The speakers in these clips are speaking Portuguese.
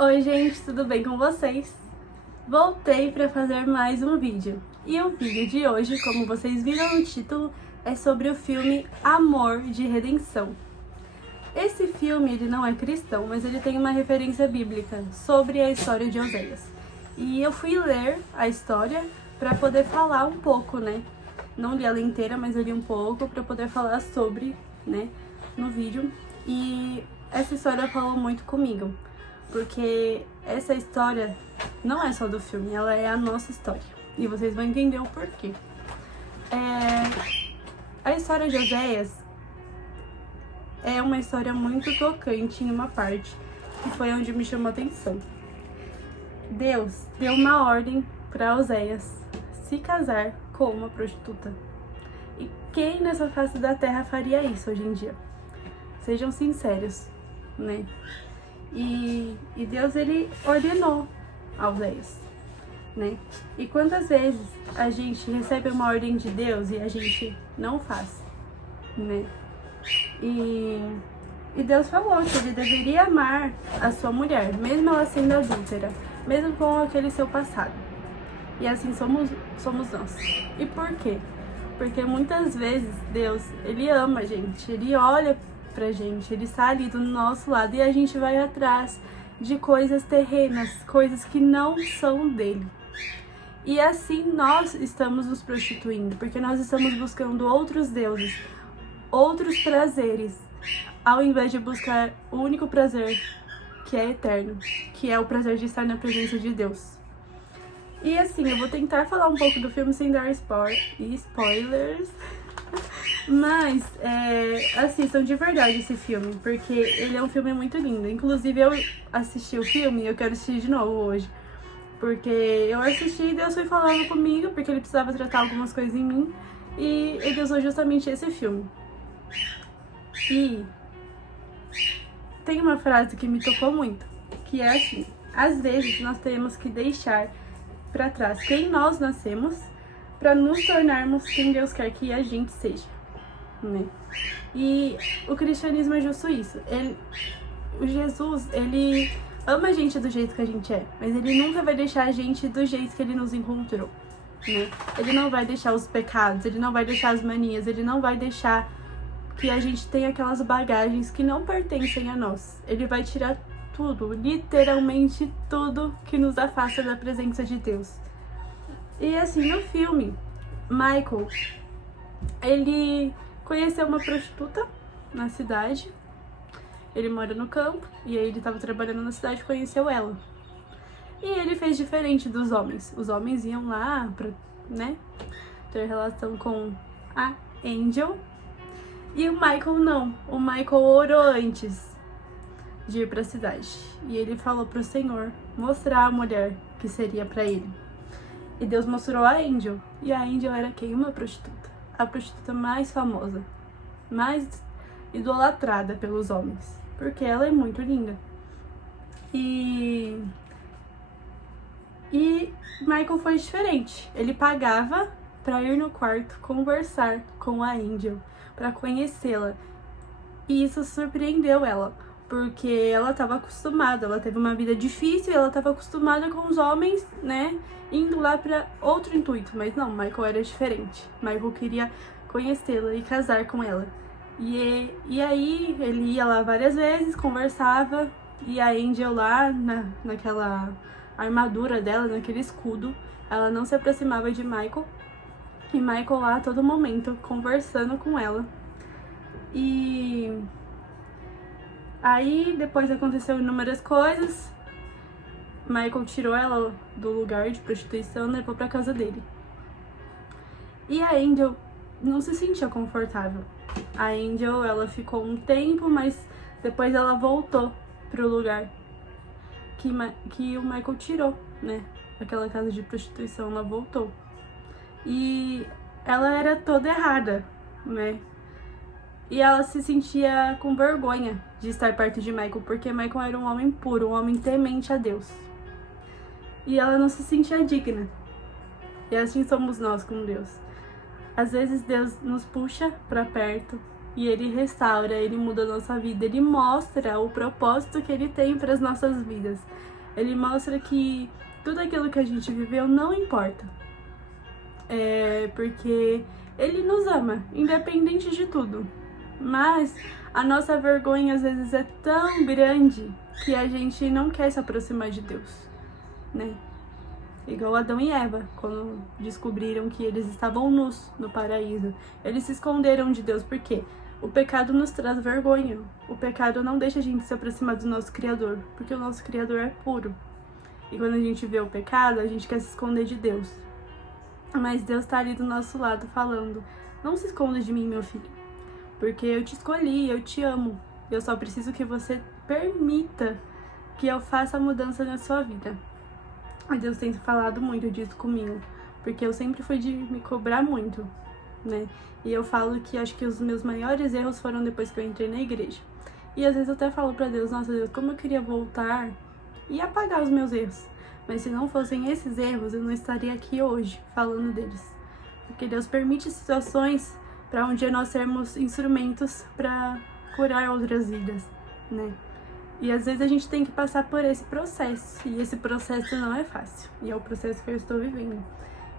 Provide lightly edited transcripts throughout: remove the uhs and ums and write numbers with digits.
Oi gente, tudo bem com vocês? Voltei para fazer mais um vídeo. E o vídeo de hoje, como vocês viram no título, é sobre o filme Amor de Redenção. Esse filme ele não é cristão, mas ele tem uma referência bíblica sobre a história de Oséias. E eu fui ler a história para poder falar um pouco, né? Não li ela inteira, mas eu li um pouco para poder falar sobre, né, no vídeo. E essa história falou muito comigo. Porque essa história não é só do filme, ela é a nossa história. E vocês vão entender o porquê. A história de Oséias é uma história muito tocante em uma parte, que foi onde me chamou a atenção. Deus deu uma ordem para Oséias se casar com uma prostituta. E quem nessa face da terra faria isso hoje em dia? Sejam sinceros, né? E Deus, ele ordenou a Oséias, né? E quantas vezes a gente recebe uma ordem de Deus e a gente não faz, né? E Deus falou que ele deveria amar a sua mulher, mesmo ela sendo adúltera, mesmo com aquele seu passado. E assim somos nós. E por quê? Porque muitas vezes Deus, ele ama a gente, ele olha pra gente, ele está ali do nosso lado e a gente vai atrás de coisas terrenas, coisas que não são dele. E assim nós estamos nos prostituindo, porque nós estamos buscando outros deuses, outros prazeres, ao invés de buscar o único prazer que é eterno, que é o prazer de estar na presença de Deus. E assim, eu vou tentar falar um pouco do filme sem dar spoilers, mas assistam de verdade esse filme, porque ele é um filme muito lindo. Inclusive eu assisti o filme e eu quero assistir de novo hoje, porque eu assisti e Deus foi falando comigo, porque ele precisava tratar algumas coisas em mim, e ele usou justamente esse filme. E tem uma frase que me tocou muito, que é assim: às vezes nós temos que deixar para trás quem nós nascemos para nos tornarmos quem Deus quer que a gente seja, né? E o cristianismo é justo isso. O Jesus, ele ama a gente do jeito que a gente é, mas ele nunca vai deixar a gente do jeito que ele nos encontrou, né? Ele não vai deixar os pecados, ele não vai deixar as manias, ele não vai deixar que a gente tenha aquelas bagagens que não pertencem a nós. Ele vai tirar tudo, literalmente tudo que nos afasta da presença de Deus. E assim, no filme, Michael, ele conheceu uma prostituta na cidade. Ele mora no campo e aí ele estava trabalhando na cidade e conheceu ela. E ele fez diferente dos homens. Os homens iam lá pra, né, ter relação com a Angel. E o Michael não. O Michael orou antes de ir para a cidade. E ele falou pro Senhor mostrar a mulher que seria para ele. E Deus mostrou a Angel. E a Angel era quem? Uma prostituta. A prostituta mais famosa, mais idolatrada pelos homens, porque ela é muito linda. E Michael foi diferente. Ele pagava para ir no quarto conversar com a Angel, para conhecê-la. E isso surpreendeu ela, porque ela estava acostumada, ela teve uma vida difícil, ela estava acostumada com os homens, né, indo lá para outro intuito. Mas não, Michael era diferente. Michael queria conhecê-la e casar com ela. E aí ele ia lá várias vezes, conversava, e a Angel lá naquela armadura dela, naquele escudo, ela não se aproximava de Michael. E Michael lá a todo momento conversando com ela. E aí depois aconteceu inúmeras coisas. Michael tirou ela do lugar de prostituição e levou pra casa dele. E a Angel não se sentia confortável. A Angel, ela ficou um tempo, mas depois ela voltou pro lugar que o Michael tirou, né? Aquela casa de prostituição, ela voltou. E ela era toda errada, né? E ela se sentia com vergonha de estar perto de Michael, porque Michael era um homem puro, um homem temente a Deus. E ela não se sentia digna. E assim somos nós com Deus. Às vezes Deus nos puxa para perto E Ele restaura, Ele muda a nossa vida, Ele mostra o propósito que Ele tem para as nossas vidas. Ele mostra que tudo aquilo que a gente viveu não importa. Porque Ele nos ama, independente de tudo. Mas a nossa vergonha às vezes é tão grande que a gente não quer se aproximar de Deus, né? Igual Adão e Eva, quando descobriram que eles estavam nus no paraíso. Eles se esconderam de Deus, por quê? O pecado nos traz vergonha. O pecado não deixa a gente se aproximar do nosso Criador, porque o nosso Criador é puro. E quando a gente vê o pecado, a gente quer se esconder de Deus. Mas Deus tá ali do nosso lado falando: não se esconda de mim, meu filho, porque eu te escolhi, eu te amo. Eu só preciso que você permita que eu faça a mudança na sua vida. E Deus tem falado muito disso comigo, porque eu sempre fui de me cobrar muito, né? E eu falo que acho que os meus maiores erros foram depois que eu entrei na igreja. E às vezes eu até falo pra Deus: nossa Deus, como eu queria voltar e apagar os meus erros. Mas se não fossem esses erros, eu não estaria aqui hoje falando deles. Porque Deus permite situações para um dia nós sermos instrumentos para curar outras vidas, né? E às vezes a gente tem que passar por esse processo, e esse processo não é fácil, e é o processo que eu estou vivendo.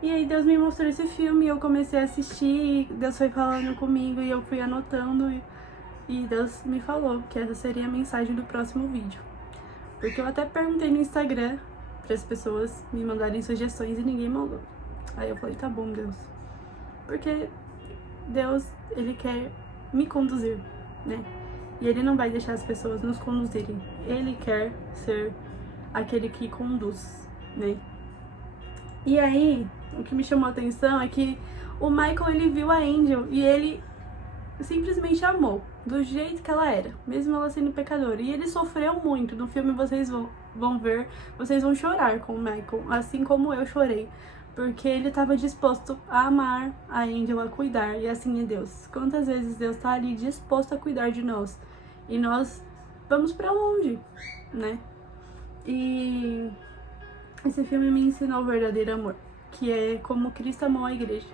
E aí Deus me mostrou esse filme, e eu comecei a assistir, Deus foi falando comigo, e eu fui anotando, e Deus me falou que essa seria a mensagem do próximo vídeo. Porque eu até perguntei no Instagram para as pessoas me mandarem sugestões e ninguém mandou. Aí eu falei: tá bom, Deus. Porque Deus, Ele quer me conduzir, né? E Ele não vai deixar as pessoas nos conduzirem. Ele quer ser aquele que conduz, né? E aí, o que me chamou a atenção é que o Michael, ele viu a Angel e ele simplesmente amou, do jeito que ela era, mesmo ela sendo pecadora. E ele sofreu muito. No filme vocês vão ver, vocês vão chorar com o Michael, assim como eu chorei. Porque ele estava disposto a amar a Angel, a cuidar, e assim é Deus. Quantas vezes Deus está ali disposto a cuidar de nós, e nós vamos para longe, né? E esse filme me ensinou o verdadeiro amor, que é como Cristo amou a igreja.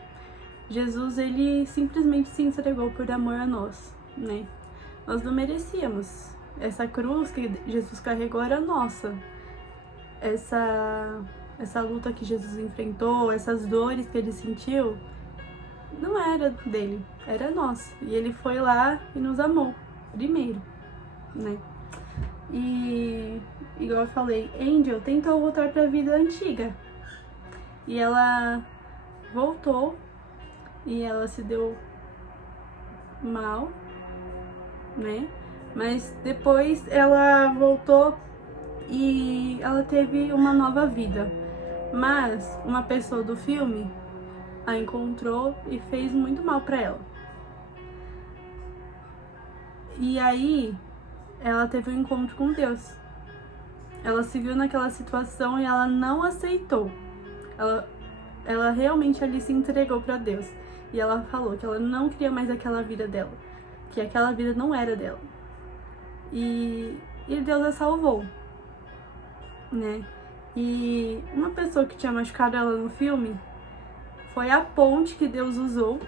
Jesus, ele simplesmente se entregou por amor a nós, né? Nós não merecíamos. Essa cruz que Jesus carregou era nossa. Essa luta que Jesus enfrentou, essas dores que ele sentiu, não era dele, era nossa. E ele foi lá e nos amou primeiro, né? E igual eu falei, Angel tentou voltar para a vida antiga. E ela voltou e ela se deu mal, né? Mas depois ela voltou e ela teve uma nova vida. Mas uma pessoa do filme a encontrou e fez muito mal pra ela. E aí ela teve um encontro com Deus. Ela se viu naquela situação e ela não aceitou. Ela realmente ali se entregou pra Deus. E ela falou que ela não queria mais aquela vida dela, que aquela vida não era dela. E Deus a salvou, né? E uma pessoa que tinha machucado ela no filme foi a ponte que Deus usou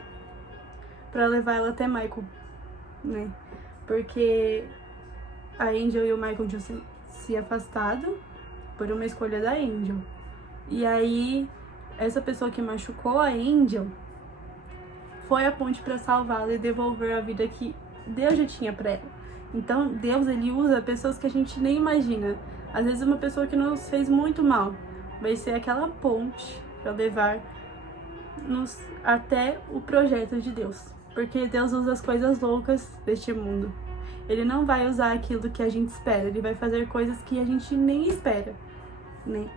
para levar ela até Michael, né? Porque a Angel e o Michael tinham se afastado por uma escolha da Angel. E aí essa pessoa que machucou a Angel foi a ponte para salvá-la e devolver a vida que Deus já tinha para ela. Então Deus, ele usa pessoas que a gente nem imagina. Às vezes uma pessoa que nos fez muito mal vai ser aquela ponte para levar-nos até o projeto de Deus. Porque Deus usa as coisas loucas deste mundo. Ele não vai usar aquilo que a gente espera. Ele vai fazer coisas que a gente nem espera, né?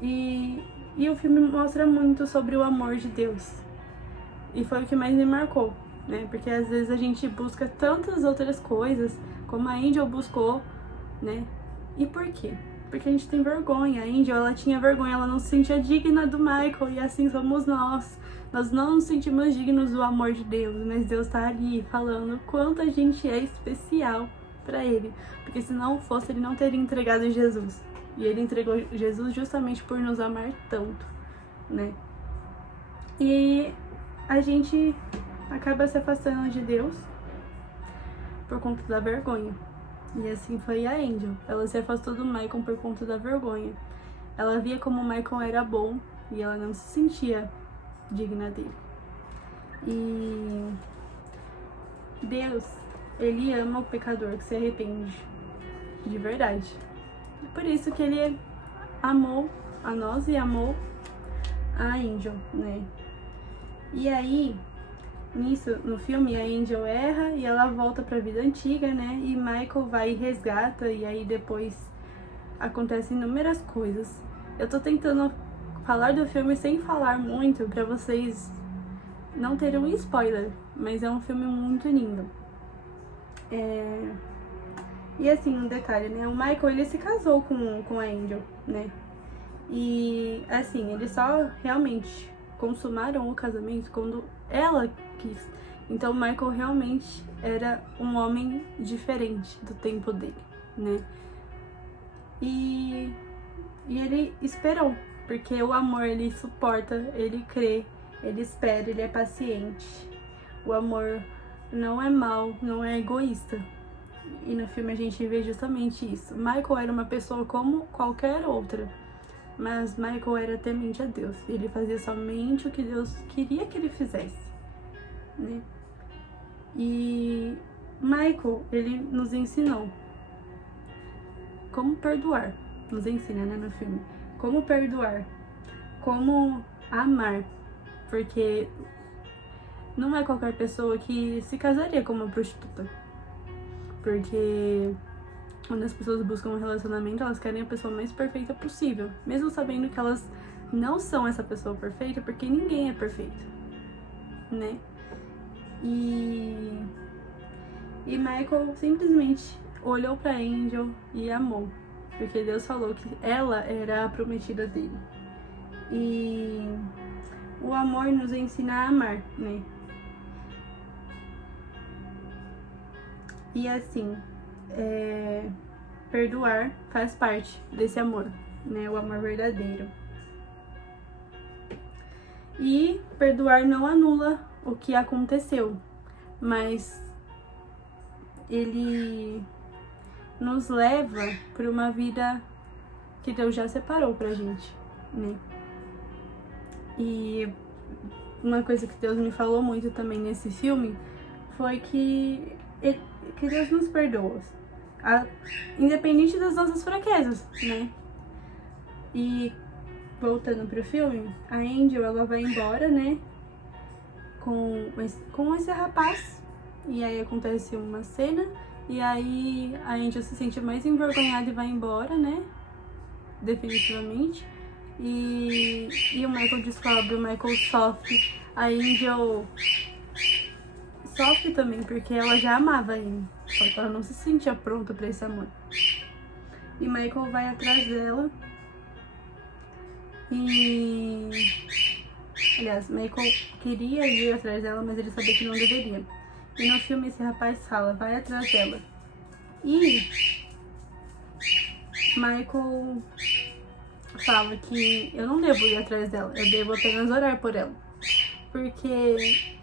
E o filme mostra muito sobre o amor de Deus. E foi o que mais me marcou, né? Porque às vezes a gente busca tantas outras coisas, como a Angel buscou, né? E por quê? Porque a gente tem vergonha. A Angel, ela tinha vergonha, ela não se sentia digna do Michael, e assim somos nós. Nós não nos sentimos dignos do amor de Deus, mas Deus tá ali falando quanto a gente é especial pra Ele. Porque se não fosse, Ele não teria entregado Jesus. E Ele entregou Jesus justamente por nos amar tanto, né? E a gente acaba se afastando de Deus, por conta da vergonha. E assim foi a Angel. Ela se afastou do Michael por conta da vergonha. Ela via como o Michael era bom e ela não se sentia digna dele. E Deus, ele ama o pecador que se arrepende de verdade. Por isso que ele amou a nós e amou a Angel, né? E aí, nisso, no filme, a Angel erra e ela volta pra vida antiga, né? E Michael vai e resgata, e aí depois acontecem inúmeras coisas. Eu tô tentando falar do filme sem falar muito, pra vocês não terem um spoiler, mas é um filme muito lindo. E assim, um detalhe, né? O Michael, ele se casou com a Angel, né? E assim, eles só realmente consumaram o casamento quando ela quis. Então o Michael realmente era um homem diferente do tempo dele, né? E ele esperou, porque o amor, ele suporta, ele crê, ele espera, ele é paciente. O amor não é mau, não é egoísta. E no filme a gente vê justamente isso. Michael era uma pessoa como qualquer outra, mas Michael era temente a Deus. Ele fazia somente o que Deus queria que ele fizesse, né? E Michael, ele nos ensinou como perdoar. Nos ensina, né, no filme. Como perdoar. Como amar. Porque não é qualquer pessoa que se casaria com uma prostituta. Porque quando as pessoas buscam um relacionamento, elas querem a pessoa mais perfeita possível, mesmo sabendo que elas não são essa pessoa perfeita, porque ninguém é perfeito, né? E Michael simplesmente olhou pra Angel e amou, porque Deus falou que ela era a prometida dele. E o amor nos ensina a amar, né? E assim, perdoar faz parte desse amor, né? O amor verdadeiro. E perdoar não anula o que aconteceu, mas ele nos leva para uma vida que Deus já separou pra gente, né? E uma coisa que Deus me falou muito também nesse filme foi que Deus nos perdoa, independente das nossas fraquezas, né? E voltando pro filme, a Angel, ela vai embora, né? Com esse rapaz. E aí acontece uma cena. E aí a Angel se sente mais envergonhada e vai embora, né? Definitivamente. E o Michael descobre, o Michael sofre. A Angel sofre também, porque ela já amava ele. Só que ela não se sentia pronta pra esse amor. E Michael vai atrás dela. Aliás, Michael queria ir atrás dela, mas ele sabia que não deveria. E no filme esse rapaz fala, vai atrás dela. E Michael fala que eu não devo ir atrás dela, eu devo apenas orar por ela. Porque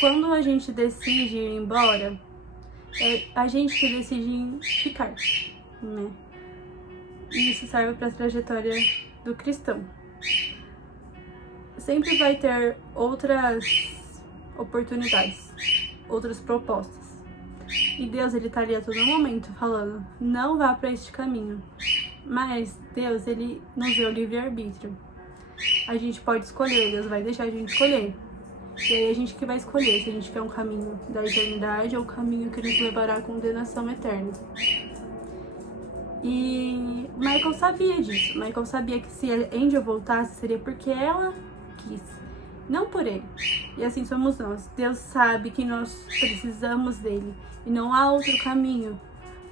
quando a gente decide ir embora, é a gente que decide ficar, né? E isso serve para a trajetória do cristão. Sempre vai ter outras oportunidades, outras propostas. E Deus, ele tá ali a todo momento falando, não vá para este caminho. Mas Deus, ele nos deu livre-arbítrio. A gente pode escolher, Deus vai deixar a gente escolher. E aí a gente que vai escolher se a gente quer um caminho da eternidade ou o caminho que nos levará à condenação eterna. E Michael sabia disso. Michael sabia que se a Angel voltasse, seria porque ela quis, não por ele. E assim somos nós. Deus sabe que nós precisamos dele e não há outro caminho.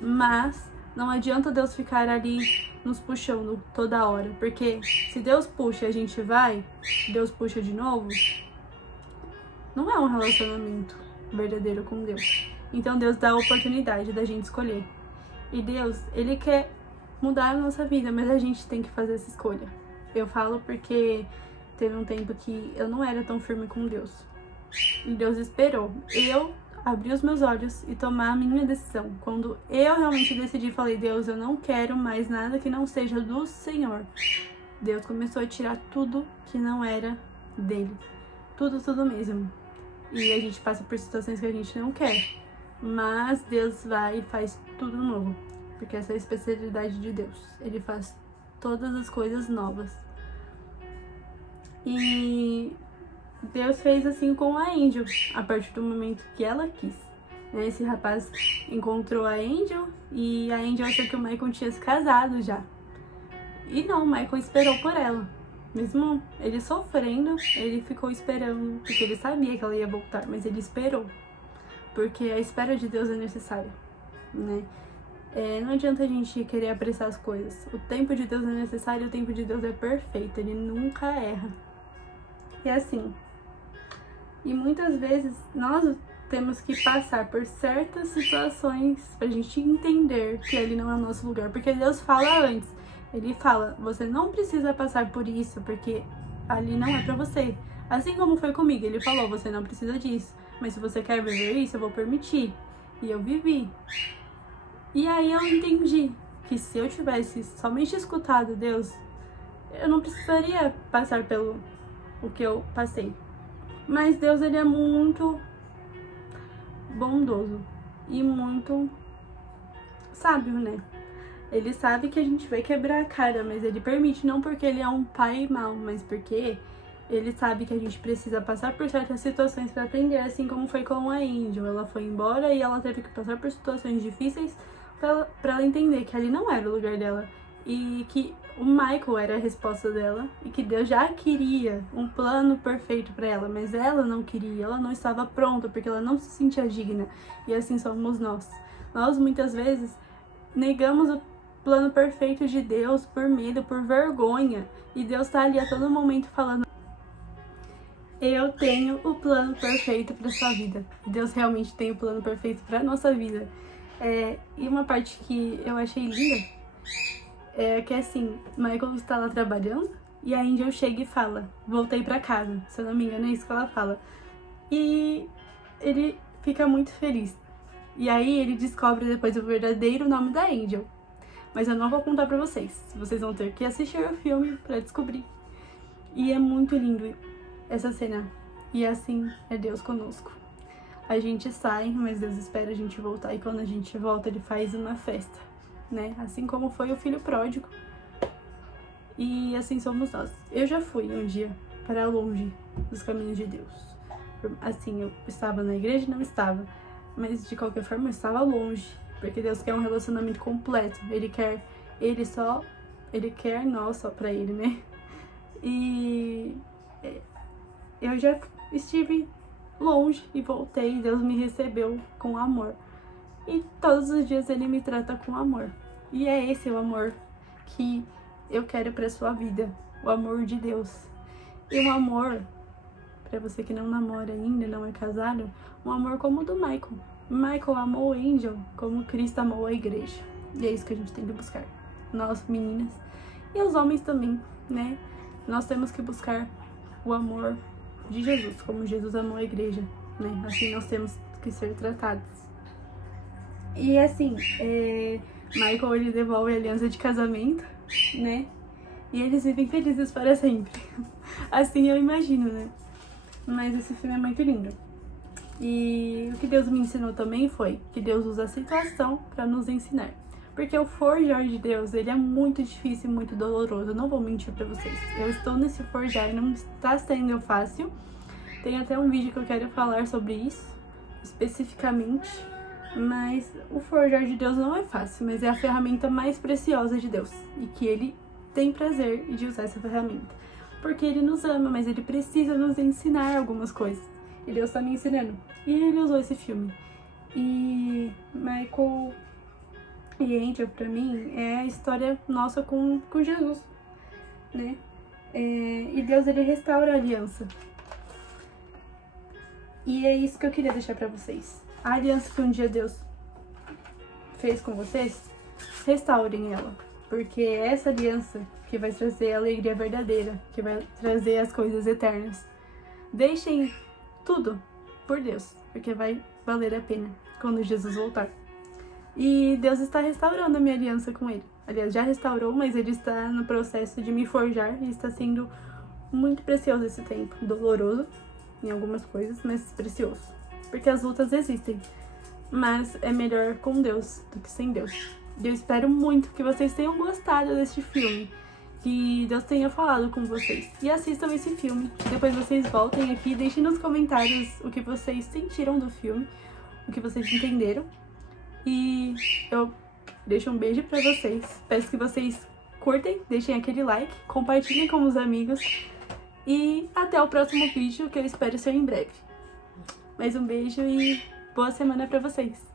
Mas não adianta Deus ficar ali nos puxando toda hora. Porque se Deus puxa e a gente vai, Deus puxa de novo, não é um relacionamento verdadeiro com Deus. Então Deus dá a oportunidade da gente escolher. E Deus, ele quer mudar a nossa vida, mas a gente tem que fazer essa escolha. Eu falo porque teve um tempo que eu não era tão firme com Deus. E Deus esperou eu abrir os meus olhos e tomar a minha decisão. Quando eu realmente decidi, falei, Deus, eu não quero mais nada que não seja do Senhor. Deus começou a tirar tudo que não era dele. Tudo mesmo. E a gente passa por situações que a gente não quer. Mas Deus vai e faz tudo novo. Porque essa é a especialidade de Deus. Ele faz todas as coisas novas. E Deus fez assim com a Angel, a partir do momento que ela quis. Esse rapaz encontrou a Angel e a Angel achou que o Michael tinha se casado já. E não, o Michael esperou por ela. Mesmo ele sofrendo, ele ficou esperando, porque ele sabia que ela ia voltar, mas ele esperou. Porque a espera de Deus é necessária, né? Não adianta a gente querer apressar as coisas. O tempo de Deus é necessário, o tempo de Deus é perfeito, ele nunca erra. E assim, e muitas vezes nós temos que passar por certas situações pra gente entender que ali não é o nosso lugar. Porque Deus fala antes, ele fala, você não precisa passar por isso, porque ali não é pra você. Assim como foi comigo, ele falou, você não precisa disso, mas se você quer viver isso, eu vou permitir. E eu vivi. E aí eu entendi que se eu tivesse somente escutado Deus, eu não precisaria passar pelo o que eu passei. Mas Deus, ele é muito bondoso e muito sábio, né? Ele sabe que a gente vai quebrar a cara, mas ele permite, não porque ele é um pai mau, mas porque ele sabe que a gente precisa passar por certas situações para aprender, assim como foi com a Angel. Ela foi embora e ela teve que passar por situações difíceis para ela entender que ali não era o lugar dela. E que o Michael era a resposta dela e que Deus já queria um plano perfeito para ela, mas ela não queria, ela não estava pronta porque ela não se sentia digna. E assim somos nós. Nós muitas vezes negamos o plano perfeito de Deus por medo, por vergonha. E Deus está ali a todo momento falando: eu tenho o plano perfeito para sua vida. Deus realmente tem o plano perfeito para nossa vida. E uma parte que eu achei linda é que assim, Michael está lá trabalhando e a Angel chega e fala, voltei pra casa, se eu não me engano é isso que ela fala. E ele fica muito feliz. E aí ele descobre depois o verdadeiro nome da Angel. Mas eu não vou contar pra vocês. Vocês vão ter que assistir o filme pra descobrir. E é muito lindo essa cena. E assim é Deus conosco. A gente sai, mas Deus espera a gente voltar. E quando a gente volta, ele faz uma festa, né? Assim como foi o filho pródigo. E assim somos nós. Eu já fui um dia para longe dos caminhos de Deus. Assim, eu estava na igreja? Não estava. Mas de qualquer forma eu estava longe. Porque Deus quer um relacionamento completo. Ele quer nós só pra ele, né? E eu já estive longe e voltei. Deus me recebeu com amor. E todos os dias ele me trata com amor. E é esse o amor que eu quero pra sua vida. O amor de Deus. E um amor, pra você que não namora ainda, não é casado, um amor como o do Michael. Michael amou a Angel como Cristo amou a igreja. E é isso que a gente tem que buscar. Nós, meninas. E os homens também, né? Nós temos que buscar o amor de Jesus, como Jesus amou a igreja, né? Assim nós temos que ser tratados. E assim, Michael, ele devolve a aliança de casamento, né? E eles vivem felizes para sempre. Assim eu imagino, né? Mas esse filme é muito lindo. E o que Deus me ensinou também foi que Deus usa a situação para nos ensinar. Porque o forjar de Deus, ele é muito difícil e muito doloroso. Eu não vou mentir pra vocês. Eu estou nesse forjar e não está sendo fácil. Tem até um vídeo que eu quero falar sobre isso, especificamente. Mas o forjar de Deus não é fácil, mas é a ferramenta mais preciosa de Deus. E que ele tem prazer de usar essa ferramenta. Porque ele nos ama, mas ele precisa nos ensinar algumas coisas. E Deus está me ensinando. E ele usou esse filme. E Michael e Angel, pra mim, é a história nossa com Jesus, né? E Deus, ele restaura a aliança. E é isso que eu queria deixar pra vocês. A aliança que um dia Deus fez com vocês, restaurem ela. Porque é essa aliança que vai trazer a alegria verdadeira, que vai trazer as coisas eternas. Deixem tudo por Deus, porque vai valer a pena quando Jesus voltar. E Deus está restaurando a minha aliança com Ele. Aliás, já restaurou, mas Ele está no processo de me forjar e está sendo muito precioso esse tempo. Doloroso em algumas coisas, mas precioso. Porque as lutas existem, mas é melhor com Deus do que sem Deus. E eu espero muito que vocês tenham gostado deste filme, que Deus tenha falado com vocês. E assistam esse filme. Depois vocês voltem aqui e deixem nos comentários o que vocês sentiram do filme, o que vocês entenderam. E eu deixo um beijo pra vocês. Peço que vocês curtem, deixem aquele like, compartilhem com os amigos. E até o próximo vídeo, que eu espero ser em breve. Mais um beijo e boa semana pra vocês.